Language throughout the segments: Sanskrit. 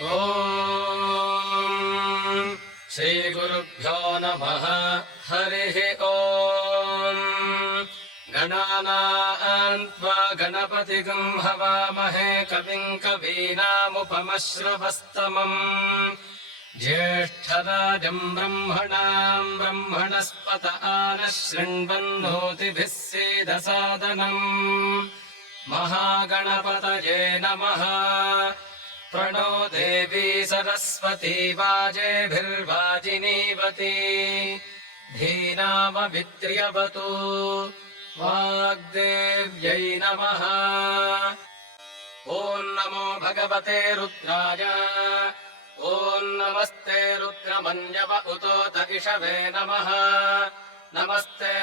ॐ श्रीगुरुभ्यो नमः। हरिः ॐ। गणानां त्वा गणपतिगं हवामहे कविं कवीनामुपमश्रवस्तमम् ज्येष्ठराजं ब्रह्मणां ब्रह्मणस्पत आनः शृण्वन्नोतिभिः सीदसादनम् महागणपतये नमः। प्रणो देवी सरस्वती वाजेभिर्वाजिनीवती धीनामवित्र्यवतु वाग्देव्यै नमः। ॐ नमो भगवते रुद्राय। ॐ नमस्ते रुद्रमन्यव उतोत इषवे नमः। नमस्ते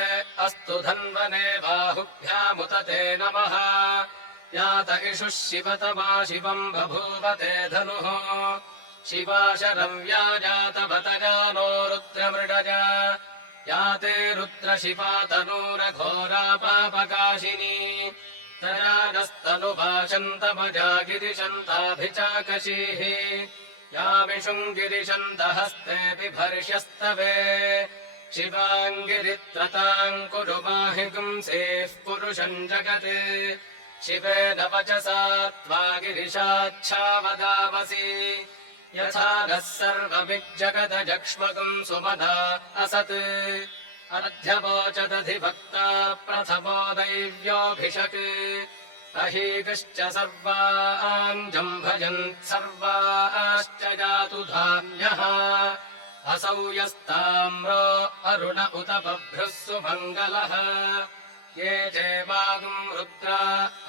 अस्तु धन्वने बाहुभ्यामुतते नमः। यात इषुः शिवतमा शिवम् बभूवते धनुः शिवा शरव्या जातवतजानो रुद्रमृडजा याते रुद्रशिवा तनूरघोरा पापकाशिनी तजानस्तनुभाषन्तमजा गिरिशन्ताभिचाकशीः यामिषुम् गिरिशन्तहस्ते बिभर्ष्यस्तवे शिवाङ्गिरित्रताम् कुरु माहि पुंसेः पुरुषम् जगत् शिवेन वचसा त्वा गिरिशाच्छावदामसि यथा नः सर्वमिज्जगदजक्ष्मगुम् सुमना असत् अर्ध्यवोचदधिभक्ता प्रथमो दैव्योऽभिषक् अहीगश्च सर्वान् जम्भजन् सर्वाश्च जातु धान्यः असौ यस्ताम्रो अरुण उत बभ्रुः सुमङ्गलः ये चेवागुम् रुद्रा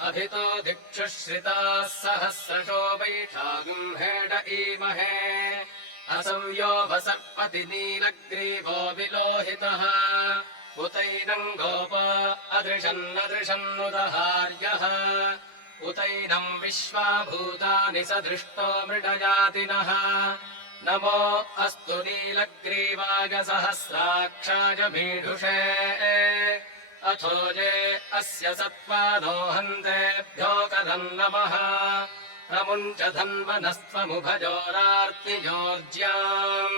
अभितो दिक्षुश्रिताः सहस्रशो वैठागुम् हेड ईमहे असौ यो वसर्पति नीलग्रीवो विलोहितः उतैनम् गोप अदृशन्नदृशन्नुदहार्यः उतैनम् विश्वाभूतानि स दृष्टो मृडजातिनः नमो अस्तु नीलग्रीवाय सहस्राक्षाय मीढुषे अथो ये अस्य सत्त्वानो हन्तेभ्यो करम् नमः प्रमुञ्च धन्वनस्त्वमुभजोरार्तिजोर्ज्याम्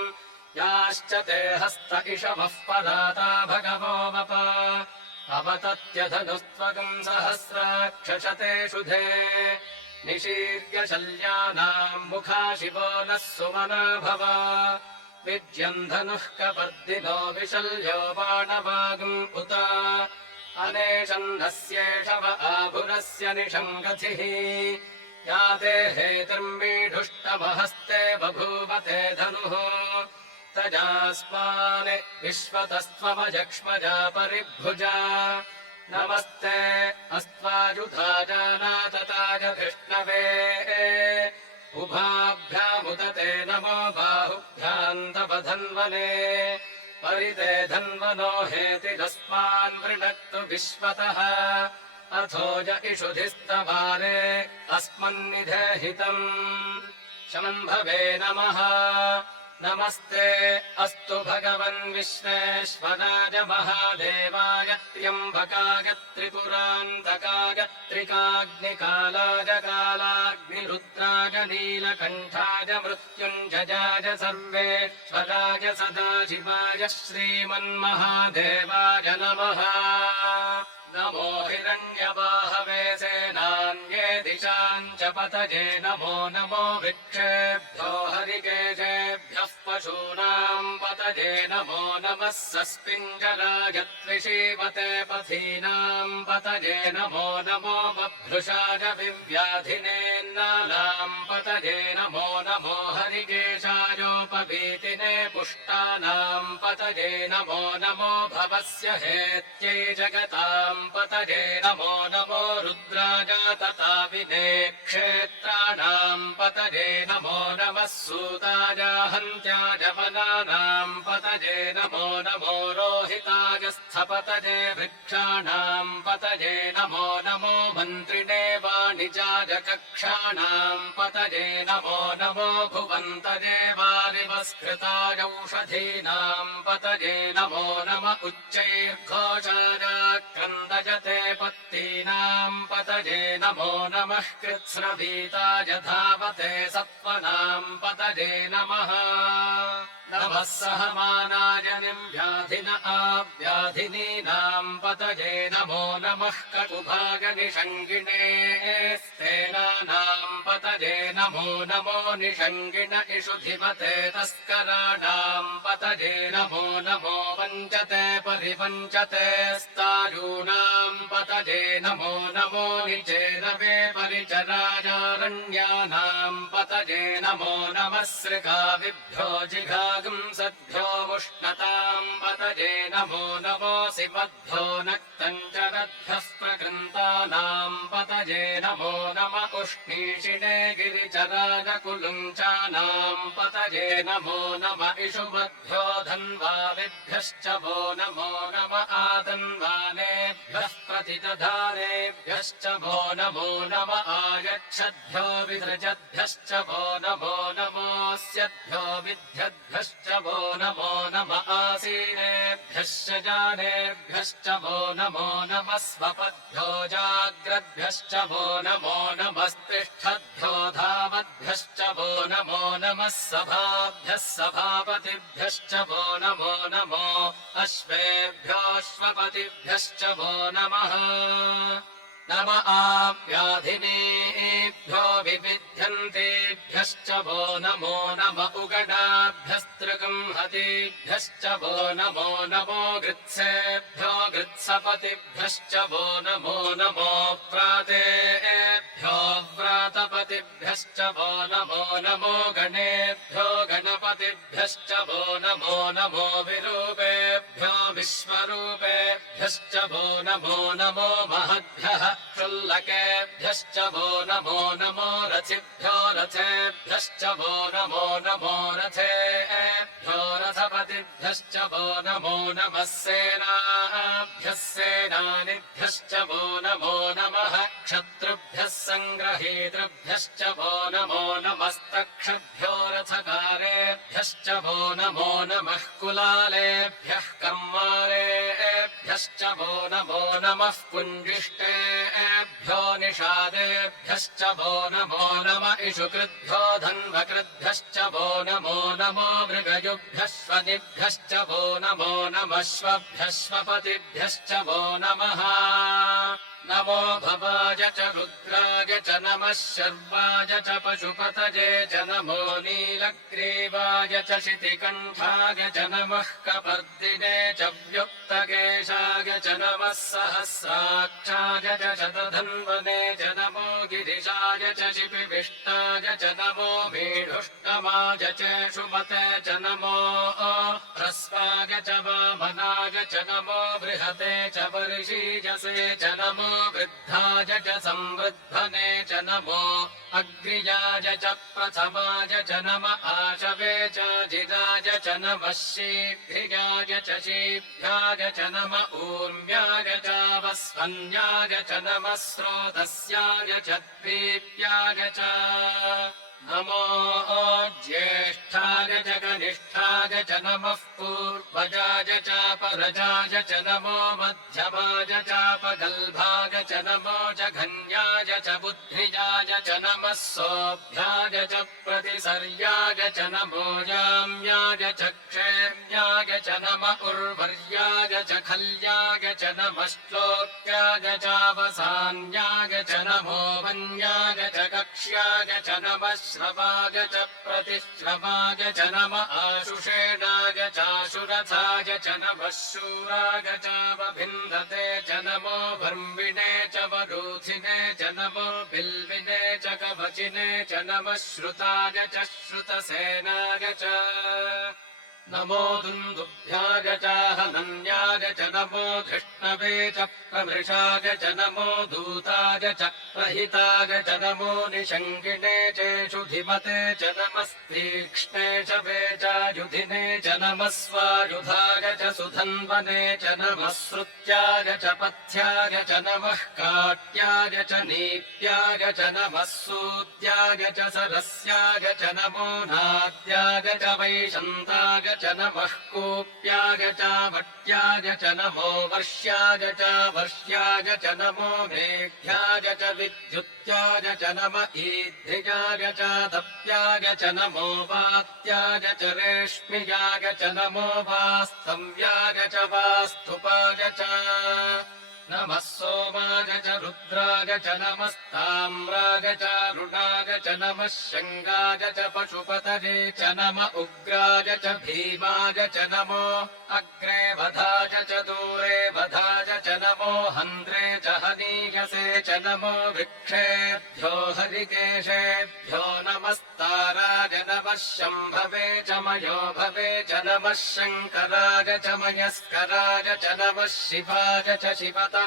याश्च ते हस्त इषवः पदाता भगवो वप अवतत्यधनुस्त्वगम् सहस्राक्षशते शुधे निशीर्य शल्यानाम् मुखा शिवो नः सुमना भव विद्यम् धनुः कपर्दिनो विशल्यो बाणवागम् उत अनेशन्नस्येषव आभुरस्य निषङ्गतिः याते हेतुर्मीढुष्टमहस्ते बभूवते धनुः तजास्मान् विश्वतस्त्वमजक्ष्मजा परिभुजा नमस्ते अस्त्वायुधाजानातताय कृष्णवे उभाभ्यामुदते नमो बाहुभ्याम् तव धन्वने परिते धन्वनो हेतिरस्मान् वृणक्तु विश्वतः अथो य इषुधिस्तवारे अस्मन्निधेहितम् शम्भवे नमः। नमस्ते अस्तु भगवन् विश्वेश्वराय महादेवाय त्र्यम्बकाय त्रिपुरान्तकाय त्रिकाग्निकालाय कालाग्निरुद्राय नीलकण्ठाय मृत्युञ्जयाय सर्वेश्वराय सदाशिवाय श्रीमन्महादेवाय नमः। नमो हिरण्यबाहवे सेनान्ये दिशाम् च पतये नमो नमो वृक्षेभ्यो हरिकेशेभ्यः पशूनाम् पतये नमो नमः सस्पिञ्जराय त्विषीवते पथीनाम् पतये नमो नमो बभ्रुषाय विव्याधिनेन्नानाम् पतये नमो नमो हरिकेशायोपवीतिने पुष्टानाम् पतये नमो नमो भवस्य हेत्यै जगताम् पतये नमो नमो रुद्राय तताविने क्षेत्राणाम् पतये नमो नमः सूताय हन्त्याय वनानाम् पतये नमो नमो रोहिताय स्थपतये वृक्षाणाम् पतये नमो नमो मन्त्रिणे वाणि निजाय कक्षाणाम् पतये नमो नमो भुवन्तये वारिवस्कृतायौषधीनाम् पतये नमो नम उच्चैर्घोषाय क्रन्दयते पत्तीनाम् पतये नमो नमः कृत्स्नभीताय धावते सत्त्वनाम् पतये नमः नमः सहमानाय व्याधिन आव्याधिनीनाम् पतये नमो नमः कटुभाग निषङ्गिणे स्तेनानाम् पतये नमो नमो निषङ्गिण इषुधिमते तस्कराणाम् पतये नमो नमो वञ्चते परिवञ्चते स्तायूनाम् पतये नमो नमो निचेरवे परिचरायारण्यानाम् पतये नमो नमः सृगाविभ्यो जिघागुंसद्भ्यो मुष्णताम् पतये नमो नमो शिवद्भ्यो नक्तञ्चरद्भ्यः प्रकृन्तानाम् पतये नमो नम उष्णीषिणे गिरिचराजकुलुञ्चानाम् पतये नमो नम इषुमद्भ्यो धन्वादिभ्यश्च वो नमो नम आधन्वानेभ्यः प्रतिदधानेभ्यश्च वो नमो नम आयच्छद्भ्यो विसृजद्भ्यश्च वो नमो नमोऽस्यद्भ्यो विद्यद्भ्यश्च वो नमो नम आसीनेभ्यश्च जानेभ्यश्च वो नमो नमः स्वपद्भ्यो जाग्रद्भ्यश्च वो नमो नमस्तिष्ठद्भ्यो धावद्भ्यश्च वो नमो नमः सभाभ्यः सभापतिभ्यश्च वो नमो नमो अश्वेभ्योऽश्वपतिभ्यश्च वो नमः नम आव्याधिनेभ्यो विविध्यन्तेभ्यश्च वो नमो नम उगडाभ्यस्त्रिगंहतेभ्यश्च वो नमो नमो गृत्सेभ्यो गृत्सपतिभ्यश्च वो नमो नमो प्रातेभ्यो व्रातपतिभ्यश्च वो नमो नमो गणेभ्यो गणपतिभ्यश्च वो नमो नमो विरूपेभ्यो विश्वरूपेभ्यश्च वो नमो नमो महद्भ्यः क्षुल्लकेभ्यश्च वो नमो नमो रथिभ्यो रथेभ्यश्च वो नमो नमो रथेभ्यो रथपतिभ्यश्च वो नमो नमः सेनाभ्यः सेनानिभ्यश्च वो नमो नमः क्षत्रुभ्यः सङ्ग्रहेतृभ्यश्च वो नमो नमस्तक्षभ्यो रथकारेभ्यश्च वो नमो नमः कुलालेभ्यः कर्मारेभ्यश्च वो नमो नमः पुञ्जिष्टेभ्यो निषादेभ्यश्च वो नमो नम इषुकृद्भ्यो धन्वकृद्भ्यश्च वो नमो नमो मृगयुभ्यः स्वनिभ्यश्च वो नमो नमः श्वभ्यश्वपतिभ्यश्च वो नमः नमो भवाय च रुद्राय च नमः शर्वाय च पशुपतये च नमो नीलग्रीवाय च शितिकण्ठाय च नमः कपर्दिने च व्युक्तकेशाय च नमः सहस्राक्षाय च शतधन्वने च नमो गिरिशाय च शिपिविष्टाय च नमो मीढुष्टमाय च शुमते च नमो ह्रस्वाय च वामनाय च नमो बृहते च वर्षीयसे च नमो वृद्धाय च संवृद्धने च नमो अग्र्याय च प्रथमाय च नम आशवे च जिदाय च नमः शीघ्र्याय च शीभ्याय च नम ऊर्म्याय च वस्वन्याय च नमः स्रोतस्याय च द्वीप्याय च नमो ज्येष्ठाय च कनिष्ठाय च नमः पूर्वजाय च परजाय च नमो मध्यमाय चापगल्भाय च नमो जघन्याय च बुद्धिजाय च नमः सोऽभ्याय च प्रतिसर्याय च नमो याम्याय च क्षेम्याय च नम उर्वर्याय च खल्याय च नमः श्लोक्याय चावसान्याय च नमो वन्याय च कक्ष्याय च नमः श्रवाय च प्रतिश्रवाय च नम आशुषेणाय चाशुरथाय च नमः शूराय चावभिन्दते च नमो भर्मिणे च वरूथिने च नमो बिल्विने च कवचिने च नमः श्रुताय च श्रुतसेनाय च नमो दुन्दुभ्याय चाहनन्याय च नमो धृष्णवे च प्रमृषाय च नमो दूताय च प्रहिताय च नमो निषङ्गिणे चेषुधिमते च नमस्तीक्ष्णे च वेचायुधिने च नमः स्वायुधाय च सुधन्वने च नमः श्रुत्याय च पथ्याय च नमः काट्याय च नीत्याय च नमः सूद्याय च सरस्याय च नमो नाद्याय च वैशन्ताय च नमः कूप्याय च भट्याय च नमो वर्ष्याय च वर्ष्याय च नमो मेघ्याय च विद्युत्याय च नम ईद्रियाय च दप्याय च नमो वात्याय च रेश्म्याय च नमो वास्तव्याय च वास्तुपाय च नमः सोमाय च रुद्राय च नमस्ताम्राय च रुणाय च नमः शङ्गाय च पशुपतये च नम उग्राय च भीमाय च नमो अग्रे वधाय च दूरे वधाय च नमो हन्त्रे च हनीयसे च नमो वृक्षेभ्यो हरिकेशेभ्यो नमस्ताराय नमः शम्भवे च मयो भवे च नमः शङ्कराय च मयस्कराय च नमः शिवाय च शिवतराय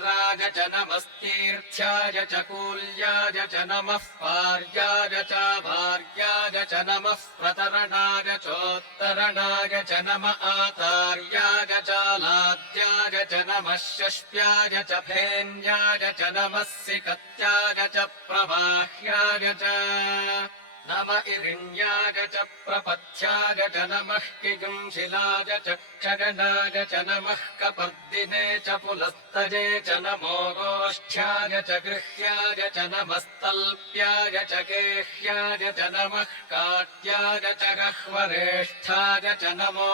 च नमस्तीर्थ्याय च कूल्याय च नमः पार्याय च भार्याय च नमः प्रतरणाय चोत्तरणाय च नम आतार्याय च लाद्याय च नमः षष्ट्याय च फेन्याय च नमः सिकत्याय च प्रवाह्याय च नम इरिण्याय च प्रपथ्याय च नमः किगुंशिलाय च क्षगनाय च नमः कपर्दिने च पुलस्तजे च नमो गोष्ठ्याय च गृह्याय च नमस्तल्प्याय च गेह्याय च नमः काट्याय च गह्वरेष्ठाय च नमो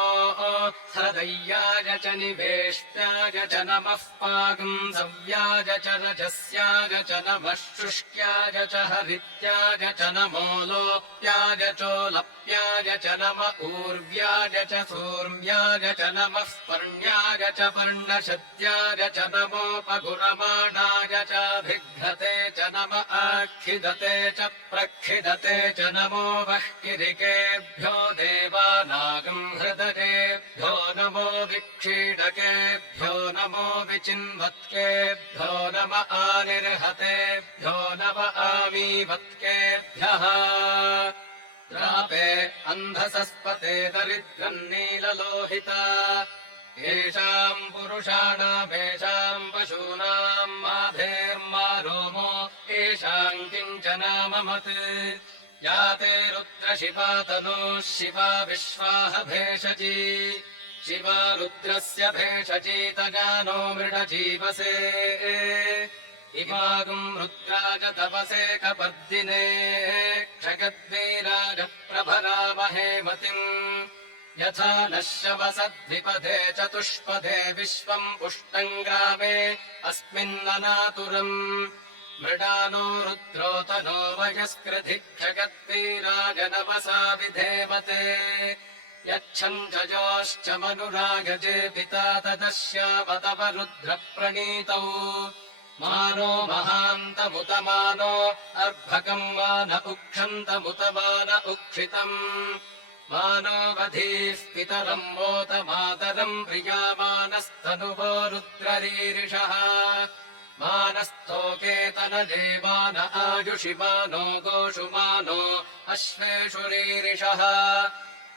हृदय्याय च निवेष्ट्याय च नमः पागुंसव्याय च रजस्याय च नमः शुष्क्याय च हरित्याय च नमो लोप्याय चोलप्याय च नम ऊर्व्याय च सूर्म्याय च नमः पर्ण्याय च पर्णशद्याय च नमोपगुरमाणाय च भिघ्नते च नम आक्षिदते च प्रक्षिदते च नमो वह्किरिकेभ्यो देवानागम् हृदयेभ्यो नमो विक्षीणकेभ्यो नमो विचिन्वत्केभ्यो नम आनिर्हतेभ्यो नम आमीवत्केभ्यः द्रापे अन्धसस्पते दरिद्रम् नीललोहिता येषाम् पुरुषाणामेषाम् पशूनाम् माधेर्मा रोमो येषाम् किञ्चनाममत् या ते रुद्रशिवा तनूः शिवा विश्वाह भेषजी शिवा रुद्रस्य भेषजीतगानो मृडजीवसे इमागुम् रुद्राज तपसे कपर्दिने क्षगद्वीराज प्रभरामहे मतिम् यथा नः शवसद्विपदे चतुष्पदे विश्वम् पुष्टम् ग्रामे अस्मिन्ननातुरम् मृडानो रुद्रोतनो वयस्कृधि क्षगद्वीराज नवसा विधेमते यच्छञ्जयोश्च मनुरागजे पिता तदश्यामतव रुद्रप्रणीतौ मानो महान्तमुतमानो अर्भकम् मान उक्षन्तमुतमान उक्षितम् मानो वधीः पितरम् मोत मातरम् प्रियामानस्तनुवो रुद्ररीरिषः मानस्तोकेतनजे मान आयुषि मानो गोषु मानो अश्वेषु रीरिषः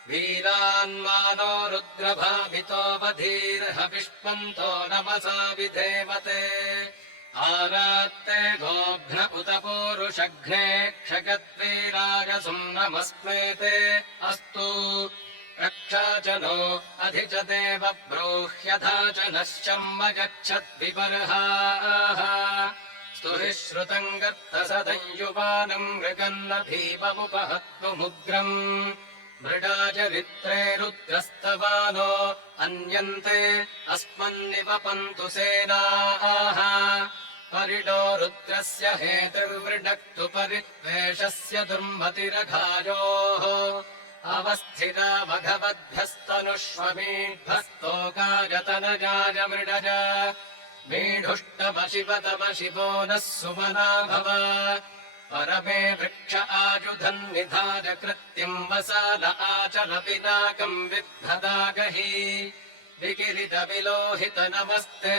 वीरान्मानो रुद्रभामितो वधीर्हविष्मन्तो नमसा विधेमते आरात्ते गोघ्न उत पूरुषघ्ने क्षगद्वीराय सुम्नमस्मेते अस्तु रक्षा च नो अधि च देव ब्रूह्यथा च नश्चम् गच्छद्विपर्हाः स्तुहि श्रुतम् गर्तसदञ्युवानम् मृगन्न भीममुपहत्तुमुग्रम् मृडाचरित्रे रुद्रस्तवानो अन्यन्ते अस्मन्निवपन्तु सेनाः परिडो रुद्रस्य हेतुर्वृडक्तु परित्वेषस्य दुर्मतिरघायोः अवस्थिता भगवद्भ्यस्तनुष्वमीढ्भस्तोकायतनजाय मृडज मीढुष्टमशिवतमशिवो नः सुमना भव परमे वृक्ष आयुधन्निधाय कृत्यम् वसान आचर पिनाकम् बिभ्रदागहि विकिरितविलोहित नमस्ते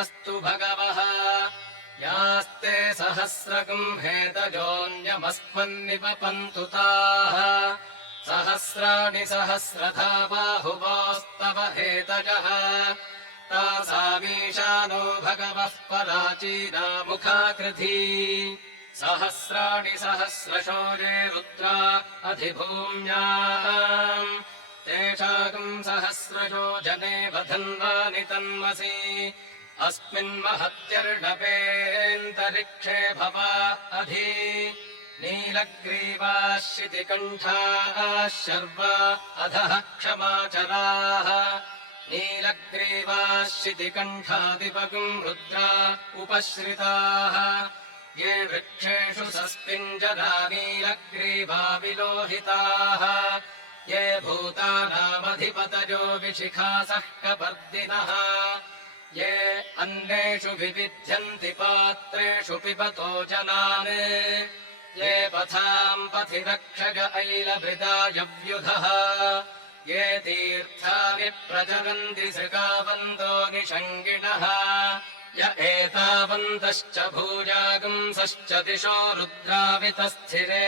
अस्तु भगवः यास्ते सहस्रगुंहेतजोऽन्यमस्मन्निपपन्तु ताः सहस्राणि सहस्रधा बाहुवोस्तव हेतजः तासामीशानो भगवः पराचीना मुखाकृधी सहस्राणि सहस्रशो ये रुद्रा अधिभूम्याम् तेषाकम् सहस्रशो जने वधन्वानि तन्मसि अस्मिन्महत्यर्णवेऽन्तरिक्षे भवा अधि नीलग्रीवाः शितिकण्ठाः शर्वा अधः क्षमाचराः नीलग्रीवाः शितिकण्ठादिपगुम् रुद्रा उपश्रिताः ये वृक्षेषु सस्पिञ्जरा नीलग्रीवा विलोहिताः ये भूतानामधिपतयो विशिखासः कपर्दिनः ये अन्नेषु विविध्यन्ति पात्रेषु पिबतो जनान् ये पथाम् पथि रक्षग ऐलभृदायव्युधः ये तीर्थानि प्रचलन्ति सृगावन्तो निषङ्गिणः य एतावन्तश्च भूयागुंसश्च दिशो रुद्रावितस्थिरे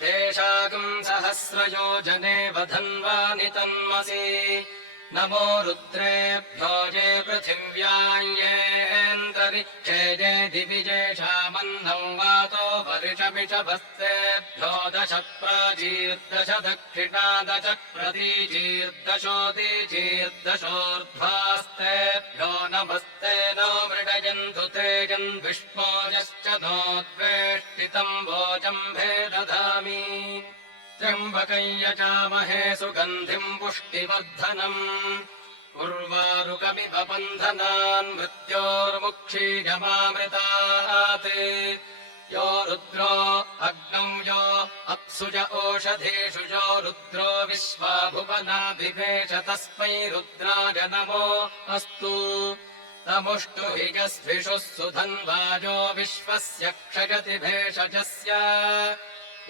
तेषाकम् सहस्रयोजने वधन्वानि तन्मसि नमो रुद्रेभ्यो ये पृथिव्यायेऽन्तरिक्षे ये दिविजेषामन्नम् वातो वर्षमिषभस्तेभ्यो दश प्राचीर्दश दक्षिणा दश प्रतीचीर्दशोदीचीर्दशोर्ध्वास्तेभ्यो नमस्ते नो मृडयन्तु तेजन् विष्णोजश्च नोद्वेष्टितम् वोचम् भेदधामि त्र्यम्बकम् यजामहे सुगन्धिम् पुष्टिवर्धनम् उर्वारुकमिव बन्धनान् मृत्योर्मुक्षीयमामृतात् यो रुद्रो अग्नौ यो अप्सुज ओषधेषु यो रुद्रो विश्वा भुवनाभिवेश तस्मै रुद्राय नमो अस्तु तमुष्टु हि यस्विषुः सुधन्वाजो विश्वस्य क्षयति भेषजस्य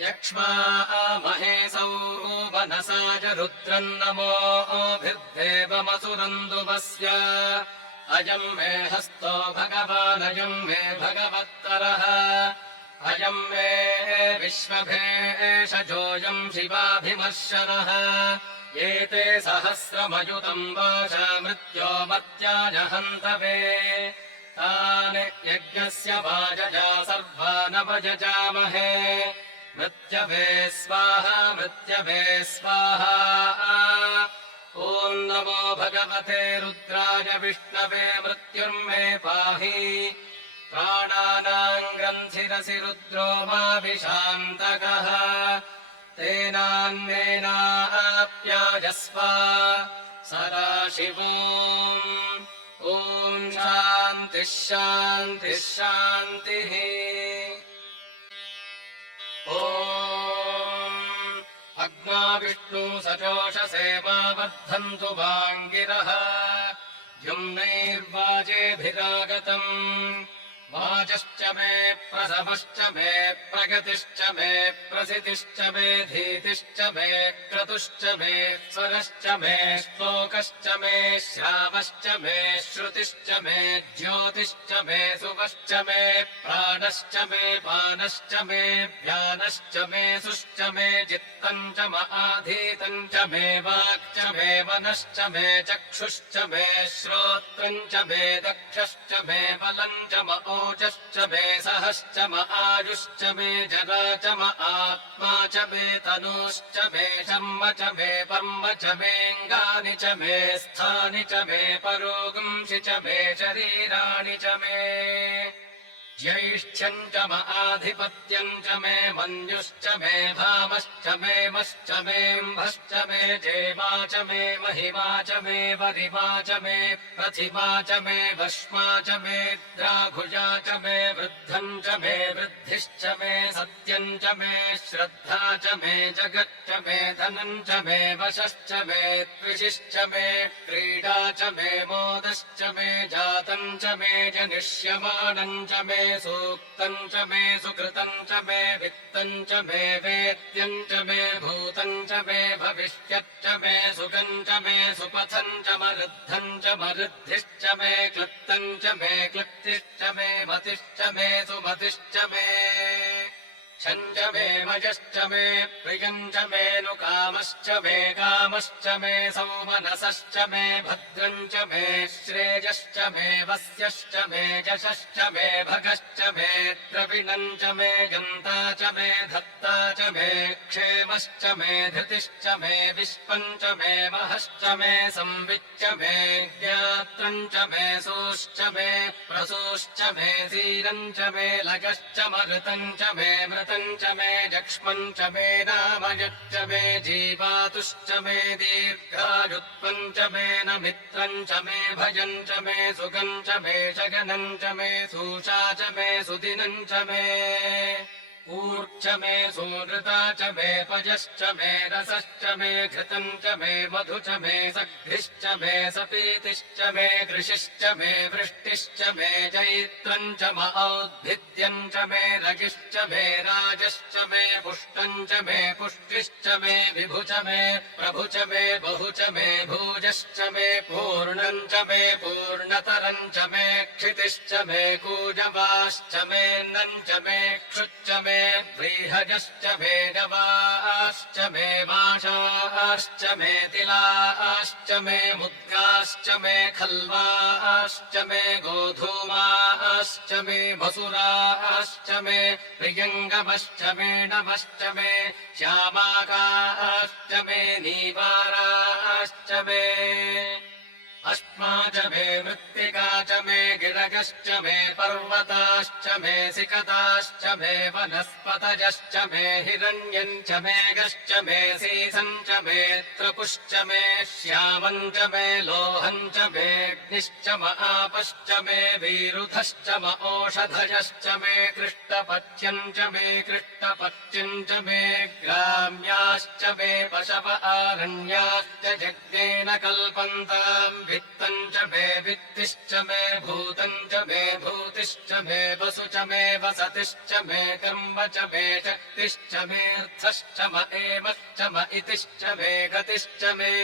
यक्ष्मामहे सौवनसाय रुद्रम् नमोभिर्देवमसुरन्दुवस्य अयम् मे हस्तो भगवानयम् मे भगवत्तरः अयम् मे विश्वभेषजोऽयम् शिवाभिमर्शनः एते सहस्रमयुतम् वाचा मृत्यो मर्त्याय हन्तवे तान् यज्ञस्य वाजजा सर्वानवजजामहे मृत्यवे स्वाहा मृत्यवे स्वाहा ॐ नमो भगवते रुद्राय विष्णवे मृत्युर्मे पाहि प्राणानाम् ग्रन्थिरसि रुद्रो माभिशान्तकः तेनान्नेनाप्यायस्व सदाशिवोम् ॐ शान्तिः शान्तिः शान्तिः ॐ अग्ना विष्णु सजोषसे मा वर्धन्तु वाङ्गिरः द्युम्नैर्वाजेभिरागतम् वाजश्च मे प्रसवश्च मे प्रगतिश्च मे प्रसितिश्च मे धीतिश्च मे क्रतुश्च मे स्वरश्च मे श्लोकश्च मे श्रावश्च मे श्रुतिश्च मे ज्योतिश्च मे सुवश्च मे प्राणश्च मे पानश्च मे व्यानश्च मे सुश्च मे चित्तम् च आधीतम् च मे वाक्च मे मनश्च मे चक्षुश्च मे श्रोत्रम् च मे दक्षश्च मे बलम् च ओजश्च मे सहश्च म आयुश्च मे जरा च म आत्मा च मे तनुश्च मे शर्म च मे पर्म च मेऽङ्गानि च मे स्थानि च मे परोगुंसि च मे शरीराणि च मे ज्यैष्ठ्यम् च म आधिपत्यम् च मे मन्युश्च मे भामश्च मे मश्च मेऽम्भश्च मे जेमा च मे महिमा च मे वरिमा च मे प्रतिमा च मे भस्मा च मे द्राघुजा च मे वृद्धम् च मे वृद्धिश्च मे सत्यम् च मे श्रद्धा च मे जगच्च मे धनम् च मे वशश्च मे त्विषिश्च मे क्रीडा च मे मोदश्च मे जातम् च मे जनिष्यमाणम् च मे सूक्तम् च मे सुकृतम् च मे वित्तम् च मे वेद्यम् च मे भूतम् च मे भविष्यच्च मे सुखम् च मे सुपथम् च मरुद्धम् च मरुद्धिश्च मे क्लृप्तम् च मे क्लृप्तिश्च मे मतिश्च मे सुमतिश्च मे छञ्च मे मयश्च मे प्रियम् च मे नुकामश्च मे कामश्च मे सौमनसश्च मे भद्रम् च मे श्रेयश्च मे वस्यश्च मे यशश्च मे भगश्च मे द्रविणम् च मे गन्ता च मे धत्ता च मे क्षेमश्च मे धृतिश्च मे विश्वम् च मे महश्च मे संविच्च मे ज्ञात्रम् च मे सोश्च मे प्रसूश्च मे धीरम् च मे लगश्च मरुतम् च मे मृतम् च मे जक्ष्मम् च मे नामयच्च मे जीवातुश्च मे दीर्घायुत्वम् च मे नमित्रम् च मे भयम् च मे सुखम् च मे शगनम् च मे सूषा च मे सुदिनम् च मे ऊर्च मे सुनृता च मे पयश्च मे रसश्च मे घृतम् च मे मधु च मे सघ्रिश्च मे सपीतिश्च मे कृषिश्च मे वृष्टिश्च मे जैत्रम् च म औद्भिद्यम् च मे रगिश्च मे राजश्च मे पुष्टम् च मे पुष्टिश्च मे विभु च मे प्रभु च मे बहु च मे भूजश्च मे पूर्णम् च मे पूर्णतरम् च मे क्षितिश्च मे कूजवाश्च मेऽन्नम् च मे क्षुच्च मे व्रीहजश्च मे गवाश्च मे माषाश्च मे तिलाश्च मे मुद्गाश्च मे खल्वाश्च मे गोधूमाश्च मे मसुराश्च मे प्रियङ्गमश्च मे नवश्च मे श्यामाकाश्च मे नीवाराश्च मे अश्मा च मे मृत्तिका च मे गिरगश्च मे पर्वताश्च मे सिकताश्च मे वनस्पतयश्च मे हिरण्यम् च मेघश्च मे सीसम् च मे त्रपुश्च मे श्यामम् च मे लोहम् च मे अग्निश्च म आपश्च मे वीरुधश्च म ओषधयश्च मे कृष्टपथ्यम् च मे कृष्टपथ्यम् च मे ग्राम्याश्च मे पशव आरण्याश्च यज्ञेन कल्पन्ताम् वित्तम् च मे वित्तिश्च मे भूतम् च मे भूतिश्च मे वसु च मे वसतिश्च मे कर्म च मे शक्तिश्च मेऽर्थश्च म एमश्च म इतिश्च मे गतिश्च मे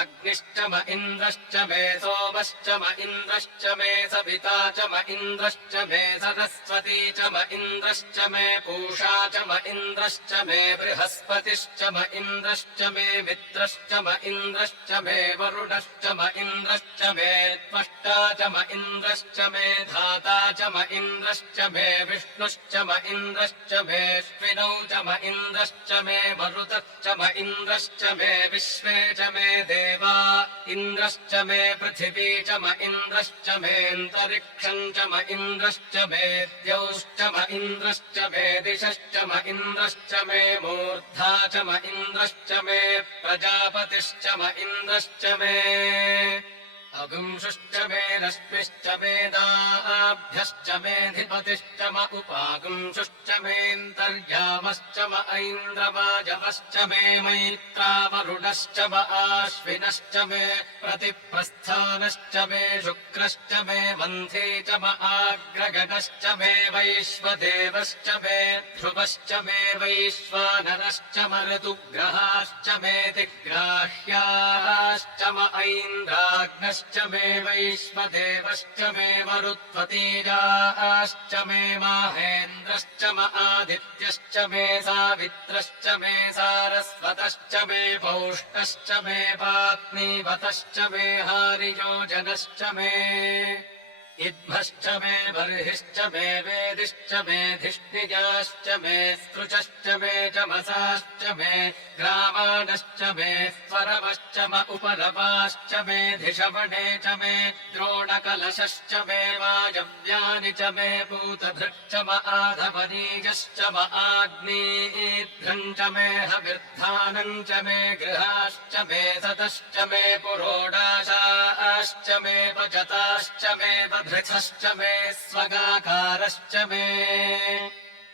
अग्निश्च म इन्द्रश्च मे सोमश्च म इन्द्रश्च मे सविता च म इन्द्रश्च मे सरस्वती च म इन्द्रश्च मे पूषा च म इन्द्रश्च मे बृहस्पतिश्च म इन्द्रश्च मे मित्रश्च म इन्द्रश्च मे वरुणश्च म इन्द्रश्च मे त्वष्टा च म इन्द्रश्च मे धाता च म इन्द्रश्च मे विष्णुश्च म इन्द्रश्च मे श्विनौ च म इन्द्रश्च मे मरुतश्च म इन्द्रश्च मे विश्वे च मे देवा इन्द्रश्च मे पृथिवी च म इन्द्रश्च मेऽन्तरिक्षम् च म इन्द्रश्च मे द्यौश्च म इन्द्रश्च मे दिशश्च म इन्द्रश्च मे मूर्धा च म इन्द्रश्च मे प्रजापतिश्च म इन्द्रश्च मे अगुंशुश्च मे रश्मिश्च मेदाभ्यश्च मेऽधिपतिश्च म उपागुंशुश्च मेऽन्तर्यामश्च म ऐन्द्रवाजवश्च मे मैत्रावरुणश्च म आश्विनश्च मे प्रतिप्रस्थानश्च मे शुक्रश्च मे मन्थे च म आग्रगणश्च मे वैश्वदेवश्च मे ध्रुवश्च मे वैश्वानरश्च म ऋतुग्रहाश्च मे दिग्राह्याश्च म ऐन्द्राग्नश्च मे वैश्वदेवश्च मे मरुत्वतीजाश्च मे माहेन्द्रश्च म आदित्यश्च मे सावित्रश्च मे सारस्वतश्च मे पौष्टश्च मे पात्नीवतश्च मे हारियोजनश्च मे इद्भश्च मे बर्हिश्च मे वेदिश्च मे धिष्णिजाश्च मे स्पृशश्च मे चमसाश्च मे ग्रामाणश्च मे स्वरवश्च म उपरवाश्च मे धिषवणे च मे द्रोणकलशश्च मे वायव्यानि च मे पूतभृक्ष म आधवनीयश्च म आग्नेयीध्रम् च मे हविर्धानम् च मे गृहाश्च मे सतश्च मे पुरोडाशाश्च मे पचताश्च मे बभृथश्च मे स्वगाकारश्च मे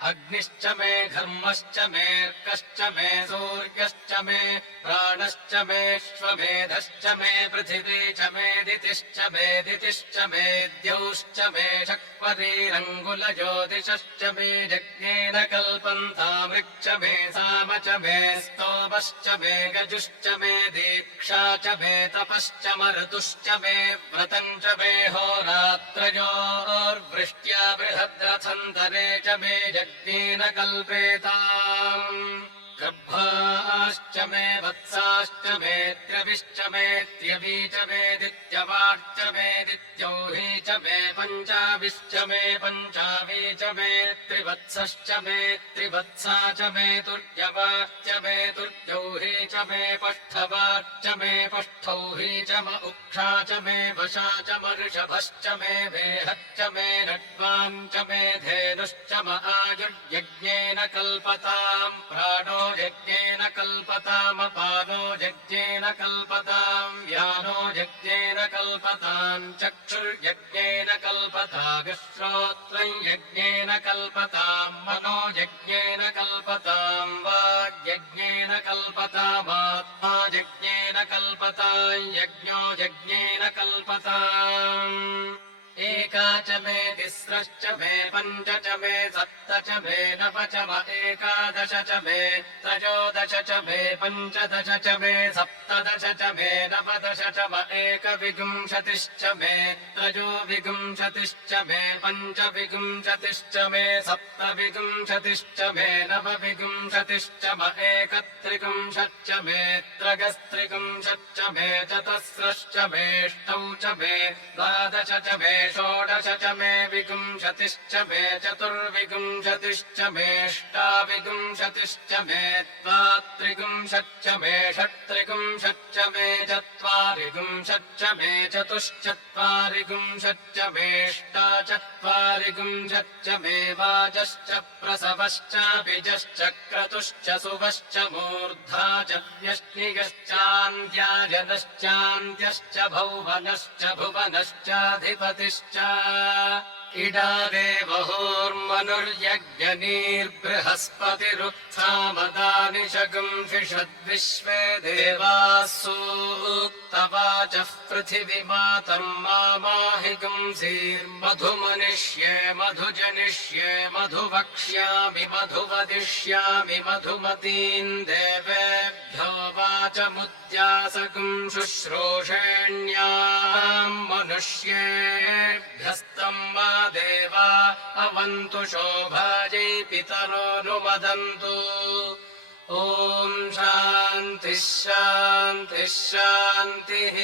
अग्निश्च मे घर्मश्च मेऽर्कश्च मे सूर्यश्च मे प्राणश्च मेऽश्वमेधश्च मे पृथिवी च मेदितिश्च मेदितिश्च मे द्यौश्च मे शक्वरीरङ्गुलज्योतिषश्च मे यज्ञेन कल्पन्तामृक्ष मे साम च मे स्तोमश्च मे गजुश्च मे दीक्षा च मे तपश्च मरुतुश्च मे व्रतम् च मे होरात्रयोर्वृष्ट्या बृहद्रथन्तरे च मे यज्ञेन कल्पेताम् गर्भाश्च मे वत्साश्च मे त्र्यविश्च मे त्र्यवी च मे दित्यवाच्च मे दित्यौही च मे पञ्चाविश्च मे पञ्चावी च मे त्रिवत्सश्च मे त्रिवत्सा च मे तुर्यवाच्च मे तुर्यौही च मे पष्ठवाच्च मे पष्ठौही च म उक्षा च मे वशा च मऋषभश्च मे वेहच्च मे रड्वाम् च मे धेनुश्च म आयुर्यज्ञेन कल्पताम् प्राणो यज्ञेन कल्पतामपानो यज्ञेन कल्पताम् व्यानो यज्ञेन कल्पताम् चक्षुर्यज्ञेन कल्पताम् श्रोत्रम् यज्ञेन कल्पताम् मनो यज्ञेन कल्पताम् वाग्यज्ञेन कल्पतामात्मा यज्ञेन कल्पताम् यज्ञो यज्ञेन कल्पताम् एका च मे तिस्रश्च मे पञ्च च मे सप्त च मे नव च म एकादश च मे त्रयोदश च मे पञ्चदश च मे सप्तदश च मे नवदश च म एकविंशतिश्च मे त्रयोविंशतिश्च मे पञ्चविंशतिश्च मे सप्तविंशतिश्च मे नवविंशतिश्च म एकत्रिंशच्च मे त्रयस्त्रिंशच्च मे चतस्रश्च मेऽष्टौ च मे द्वादश च मे षोडश च मे विंशतिश्च मे चतुर्विंशतिश्च मेऽष्टाविंशतिश्च मे द्वात्रिंशच्च मे षट्त्रिंशच्च मे चत्वारिंशच्च मे चतुश्चत्वारिंशच्च मेऽष्टाचत्वारिंशच्च मे वाजश्च प्रसवश्चाभिजश्च क्रतुश्च सुवश्च मूर्धा च व्यष्णियश्चान्त्यायनश्चान्त्यश्च भौवनश्च भुवनश्चाधिपतिश्च इडादेवहोर्मनुर्यज्ञनीर्बृहस्पतिरुत्थामदानि शगुंषिषद्विश्वे देवाः सूक्तवाचः पृथिवीमातम् माहिगुंसीर्मधुमनिष्ये मधुजनिष्ये मधुवक्ष्यामि मधुवदिष्यामि मधुमतीम् देवेभ्यो वाचमुद्यासगुं शुश्रूषेण्याम् मनुष्येभ्यस्तम् मा देवा अवन्तु शोभायै पितरोऽनुमदन्तु ॐ शान्तिः शान्तिः शान्तिः।